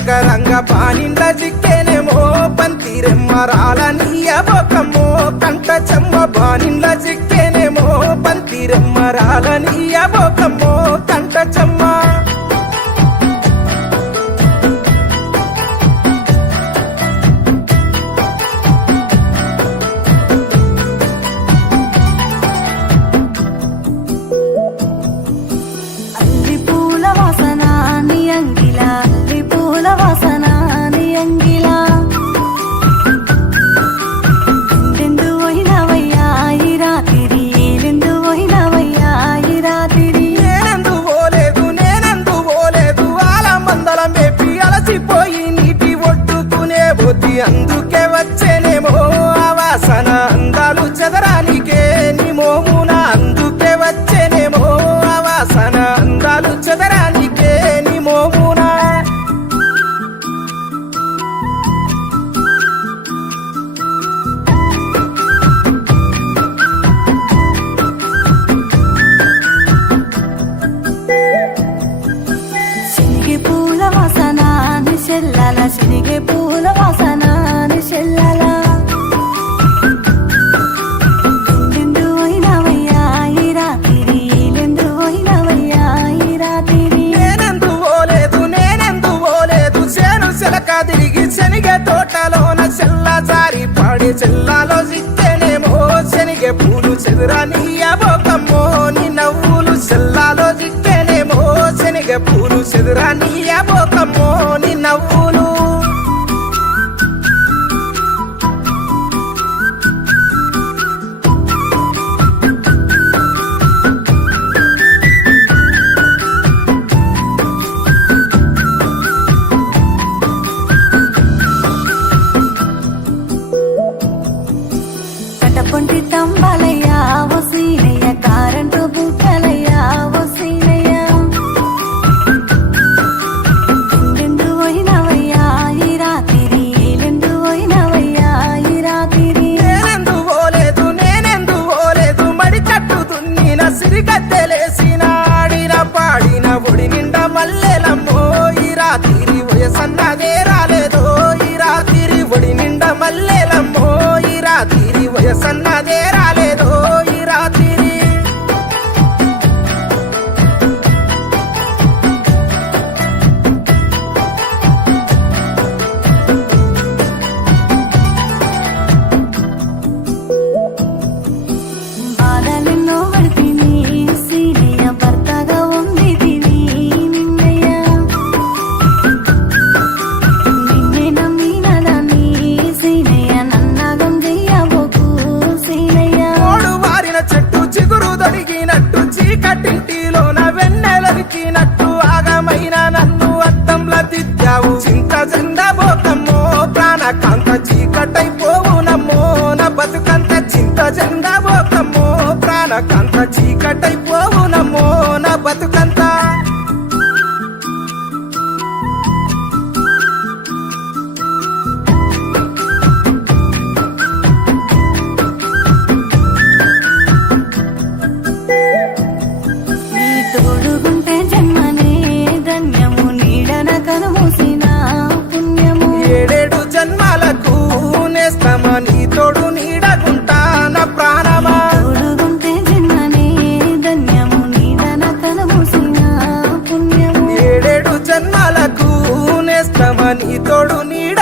పటుక రంగ పానిండ్ల చిక్కేనేమో పంతిరెమ్మరాల నీయబోకమ్మో కంట చెమ్మ బానిండ్ల చిక్కేనేమో పంతిరెమ్మరాల నీయబోకమ్మో కంట చెమ్మ అందుకే వచ్చేనేమో ఆవాసన అందాలు చదరానికే నీ మోమున అందుకే వచ్చేనేమో ఆవాసన అందాలు చదరానికే నీ మోమున శనిగే పూల వాసన నిశెల్లాల శనిగే పూల వాసన తిరిగి శనిగె తోటలోన చెల్ల జారి పాడి చెల్లాలో జిక్కేనేమో శనిగె పూలు చెదురా నీయబోకమ్మో నీ నవ్వులు చెల్లాలో జిక్కేనేమో శనిగె పూలు చెదురా నీయబోకమ్మో నీ నవ్వులు పొంటి తంబాలయ్యా ఓ సీనయ్య కారంటూ బుక్కలయ్యా ఓ సీనయ్య ఎందు పోయినవయ్యా ఈ రాత్రి ఏలెందు పోయినవయ్యా ఈ రాత్రి నేనెందు పోలేదు మడి కట్టు దున్నిన సిరిగద్దెలేసిన ఆడిన పాడిన ఒడి నిండా మల్లెలమ్మో ఈ రాత్రి వయసన్నదే రాలేదో ఈ రాత్రి ఒడి నిండా మల్లెలమ్మో ఈ రాత్రి వయసన్నదే రాలేదో ఈ రాత్రి బాధలెన్నో పడితిని సీనయ్య భర్తగా ఉంది తిని నిన్నయ్య నిన్నే నమ్మిన దాన్ని సీనయ్య నన్నగం చెయ్యబోకు సీనయ్య ఓడు వారిన చెట్టు చిగురు దొరికినట్టు చీకటింటిలోన వెన్నెలరికినట్టు ఆగమైన నన్ను అద్దంలా దిద్దావు చింత జెండబోకమ్మో ప్రాణకాంత చీకటైపోవునమ్మో నా బతుకంత చింత జెండబోకమ్మో ప్రాణకాంత చీకటైపోవునమ్మో నా బతుకంత నీ తోడుగుంటే జన్మనే ధన్యము నీడన కనుమూసిన పుణ్యము ఏడేడు జన్మాలకు నేస్తమా నీ తోడు నీడగుంటా నా ప్రాణమా తోడుగుంటే జన్మనే ధన్యము నీడన కనుమూసిన పుణ్యము ఏడేడు జన్మాలకు నేస్తమా నీ తోడు నీడ